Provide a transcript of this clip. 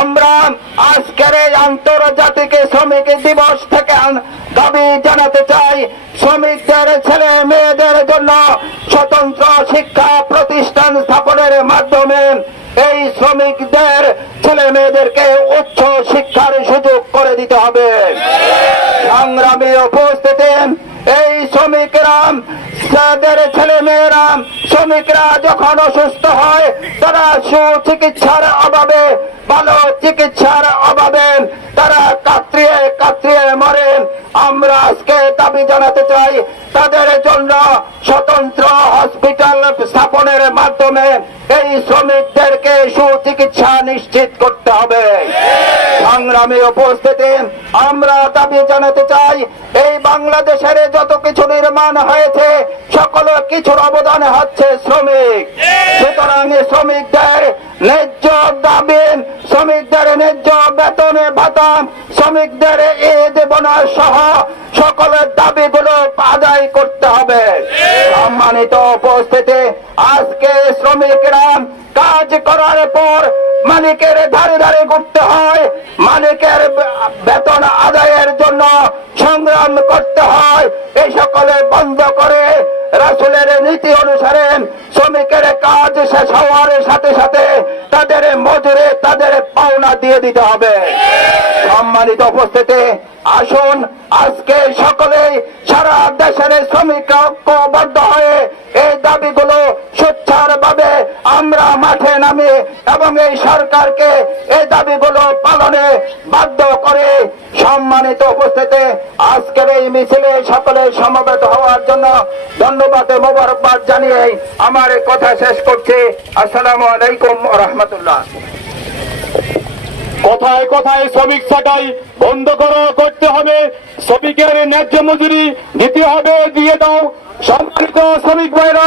আমরা আজকের এই আন্তর্জাতিক শ্রমিক দিবস থেকে দাবি জানাতে চাই, শ্রমিকদের ছেলে মেয়েদের জন্য স্বতন্ত্র শিক্ষা প্রতিষ্ঠান স্থাপনের মাধ্যমে এই শ্রমিকদের ছেলে মেয়েদেরকে উচ্চ শিক্ষার সুযোগ করে দিতে হবে। সংগ্রামী উপস্থিতি, এই শ্রমিকরা তাদের ছেলে মেয়েরা শ্রমিকরা যখন অসুস্থ হয় তারা সুচিকিৎসার অভাবে, ভালো চিকিৎসার অভাবে তারা কাতরিয়ে কাতরিয়ে মরেন। আমরা আজকে দাবি জানাতে চাই, তাদের জন্য স্বতন্ত্র হসপিটাল স্থাপনের মাধ্যমে এই শ্রমিকদেরকে সুচিকিৎসা নিশ্চিত করতে হবে। সংগ্রামী উপস্থিতি, আমরা দাবি জানাতে চাই, এই বাংলাদেশের যত কিছু নির্মাণ হয়েছে সকল কিছুর অবদান হচ্ছে শ্রমিক। সুতরাং শ্রমিকদের ন্যায্য দাবি, শ্রমিকদের ন্যায্য বেতন ভাতা, শ্রমিকদের ঈদ বোনাস সহ সকলের দাবিগুলো আদায় করতে হবে। সম্মানিত উপস্থিতি, আজকে শ্রমিকরা কাজ করার পর মালিকের ধারে ধারে ঘুরতে হয়, মালিকের বেতন আদায়ের জন্য সংগ্রাম করতে হয়। এই সকলে বন্ধ করে রাসূলের নীতি অনুসারে শ্রমিকের কাজ শেষ হওয়ার সাথে সাথে তাদের মজুরি, তাদের পাওনা দিয়ে দিতে হবে। সম্মানিত উপস্থিতি, আসুন আজকে সকলেই সারা দেশের শ্রমিক ঐক্যবদ্ধ হয়ে এই দাবিগুলো সোচ্চারভাবে আমরা মাঠে নামি এবং এই সরকারকে এই দাবিগুলো পালনে বাধ্য করে। সম্মানিত উপস্থিতি, আজকের এই মিছিলে সকলে সমবেত হওয়ার জন্য ধন্যবাদ, মোবারকবাদ জানিয়ে আমার কথা শেষ করছি। আসসালামু আলাইকুম ওয়া রাহমাতুল্লাহ। কথায় কথায় শ্রমিক ছাঁটাই বন্ধ করতে হবে, শ্রমিকের ন্যায্য মজুরি দিতে হবে, দিয়ে দাও। সম্মানিত শ্রমিক ভাইরা।